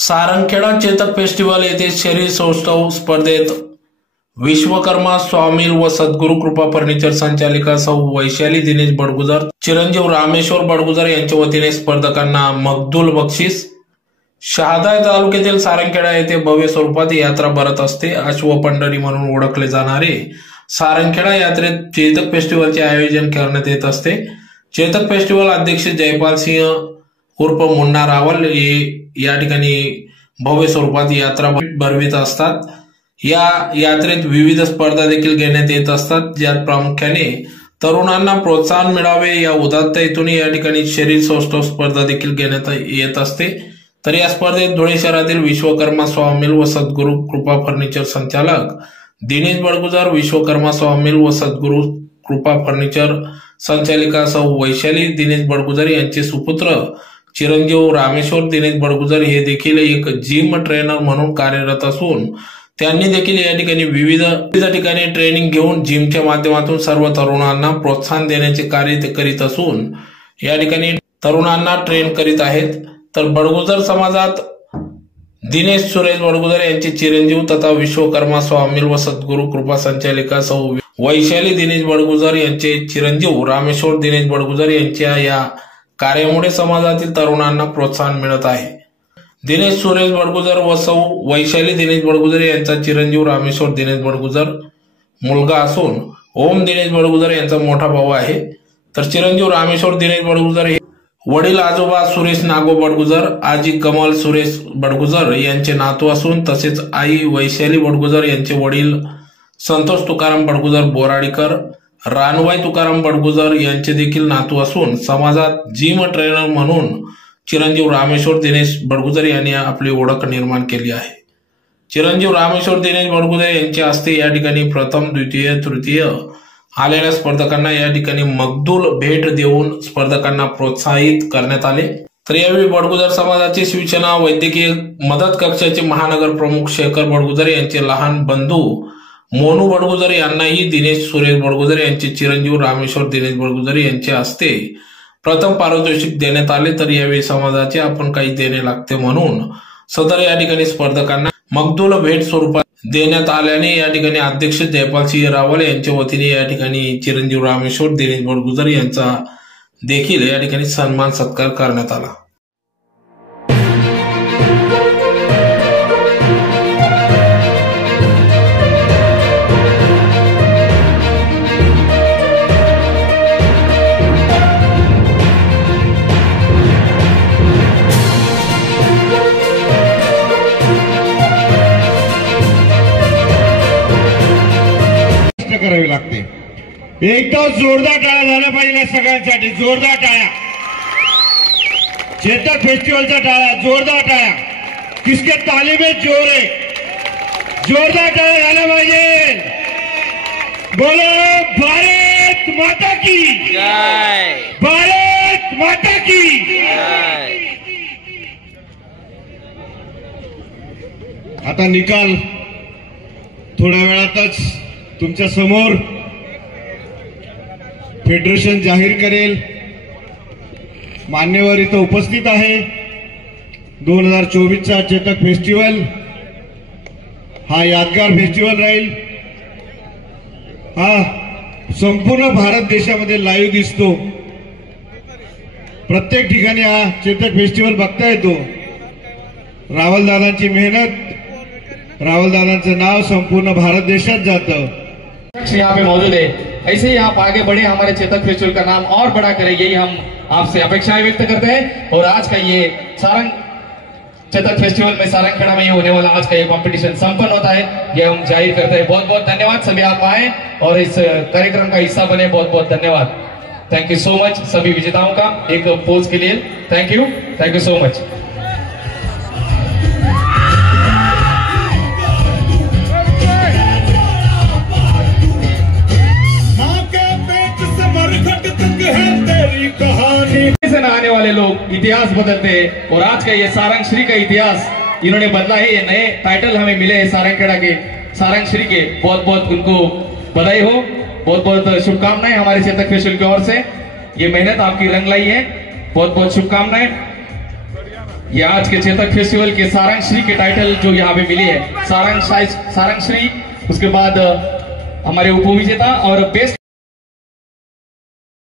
Sarangkheda Chetak festival येथे शरीरोत्सव स्पर्धेत विश्वकर्मा स्वामील व सद्गुरू कृपा फर्निचर संचालिका सौ वैशाली दिनेश बडगुजर, चिरंजीव रामेश्वर बडगुजर यांच्या वतीने स्पर्धकांना मगदूल बक्षीस। शहादा तालुक्यातील सारंगखेडा येथे भव्य स्वरूपात यात्रा भरत असते। अश्वपंढरी म्हणून ओळखले जाणारे सारंगखेडा यात्रेत चेतक फेस्टिवलचे आयोजन करण्यात येत असते। चेतक फेस्टिवल अध्यक्ष जयपाल सिंह उर्फ मुन्ना रावल या ठिकाणी भव्य स्वरूपात यात्रा भरवित असतात। या यात्रेत विविध स्पर्धा देखील घेण्यात येत असतात, ज्यात प्रामुख्याने तरुणांना प्रोत्साहन मिळावे या उदात्त हेतून या ठिकाणी शरीरोत्सव स्पर्धा देखील घेण्यात येत असते। तर या स्पर्धेत धुळे शहरातील विश्वकर्मा स्वामील व सद्गुरू कृपा फर्निचर संचालक दिनेश बडगुजर, विश्वकर्मा स्वामील व सद्गुरू कृपा फर्निचर संचालिका सौ वैशाली दिनेश बडगुजर यांचे सुपुत्र चिरंजीव रामेश्वर दिनेश बडगुजर हे देखील एक जिम ट्रेनर म्हणून कार्यरत असून त्यांनी देखील या ठिकाणी विविध ठिकाणी ट्रेनिंग घेऊन जिमच्या माध्यमातून सर्व तरुणांना प्रोत्साहन देण्याचे कार्य ते करीत असून या ठिकाणी तरुणांना ट्रेन करीत आहेत। तर बडगुजर समाजात दिनेश सुरेश बडगुजर यांचे चिरंजीव तथा विश्वकर्मा स्वामील व सद्गुरू कृपा संचालिका सौ वैशाली दिनेश बडगुजर यांचे चिरंजीव रामेश्वर दिनेश बडगुजर यांच्या या कार्यामुळे समाजातील तरुणांना प्रोत्साहन मिळत आहे। दिनेश सुरेश बडगुजर व सौ वैशाली दिनेश बडगुजर यांचा चिरंजीव रामेश्वर दिनेश बडगुजर मुलगा असून ओम दिनेश बडगुजर यांचा मोठा भाऊ आहे। तर चिरंजीव रामेश्वर दिनेश बडगुजर हे वडील आजोबा सुरेश नागो बडगुजर, आजी कमल सुरेश बडगुजर यांचे नातू असून तसेच आई वैशाली बडगुजर यांचे वडील संतोष तुकाराम बडगुजर बोराडीकर, रानवाई तुकाराम बडगुजर यांचे देखील नातू असून समाजात जिम ट्रेनर म्हणून चिरंजीव रामेश्वर दिनेश बडगुजर यांनी आपली ओळख निर्माण केली आहे। चिरंजीव रामेश्वर दिनेश बडगुजर यांच्या हस्ते या ठिकाणी प्रथम, द्वितीय, तृतीय आलेल्या स्पर्धकांना या ठिकाणी मगदूल भेट देऊन स्पर्धकांना प्रोत्साहित करण्यात आले। तर यावेळी बडगुजर समाजाचे शिवसेना वैद्यकीय मदत कक्षाचे महानगर प्रमुख शेखर बडगुजर यांचे लहान बंधू मोनू बडगुजर यांनाही दिनेश सुरेश बडगुजर यांचे चिरंजीव रामेश्वर दिनेश बडगुजर यांच्या हस्ते प्रथम पारितोषिक देण्यात आले। तर यावेळी समाजाचे आपण काही देणे लागते म्हणून सदर या ठिकाणी स्पर्धकांना मगदूल भेट स्वरूपात देण्यात आल्याने या ठिकाणी अध्यक्ष जयपाल सिंह रावल यांच्या वतीने या ठिकाणी चिरंजीव रामेश्वर दिनेश बडगुजर यांचा देखील या ठिकाणी सन्मान सत्कार करण्यात आला। करावी लागते। एकदा जोरदार टाळ्या झाल्या पाहिजे सगळ्यांसाठी, जोरदार टाळ्या। चेतक फेस्टिवलच्या टाळ्या, जोरदार टाळ्या। किसके ताली में जोर है, जोरदार टाळ्या झाल्या पाहिजे। बोलो भारत माता की जय, भारत माता की जय। आता निकाल थोड्या वेळातच तुमच्या समोर फेडरेशन जाहीर करेल। मान्यवर इथं उपस्थित आहे। 2024चा चेतक फेस्टिवल हा यादगार फेस्टिवल राहील। हा संपूर्ण भारत देशामध्ये लाईव्ह दिसतो। प्रत्येक ठिकाणी हा चेतक फेस्टिवल बघता येतो। रावल दादांची मेहनत, रावल दादांचं नाव संपूर्ण भारत देशात जातं। यहाँ पे मौजूद है, ऐसे ही आप आगे बढ़े, हमारे चेतक फेस्टिवल का नाम और बड़ा करें, यही हम आपसे अपेक्षाएं व्यक्त करते हैं। और आज का ये सारंग चेतक फेस्टिवल में सारंगखेड़ा में ये होने वाला आज का ये कंपटीशन संपन्न होता है, ये हम जाहिर करते हैं। बहुत बहुत धन्यवाद, सभी आप आए और इस कार्यक्रम का हिस्सा बने, बहुत बहुत धन्यवाद। थैंक यू सो मच सभी विजेताओं का एक पोज के लिए, थैंक यू सो मच। से आने वाले लोग इतिहास बदलते हैं और आज का ये सारंग श्री का इतिहास इन्होंने बदला है। ये नए टाइटल हमें मिले हैं सारंगखेड़ा के, सारंग श्री के। बहुत बहुत उनको बधाई हो, बहुत बहुत शुभकामनाएं हमारे चेतक फेस्टिवल की ओर से। ये मेहनत आपकी रंग लाई है, बहुत बहुत शुभकामनाएं। ये आज के चेतक फेस्टिवल के सारंग श्री के टाइटल जो यहाँ पे मिली है, सारंग श्री, उसके बाद हमारे उप विजेता और बेस्ट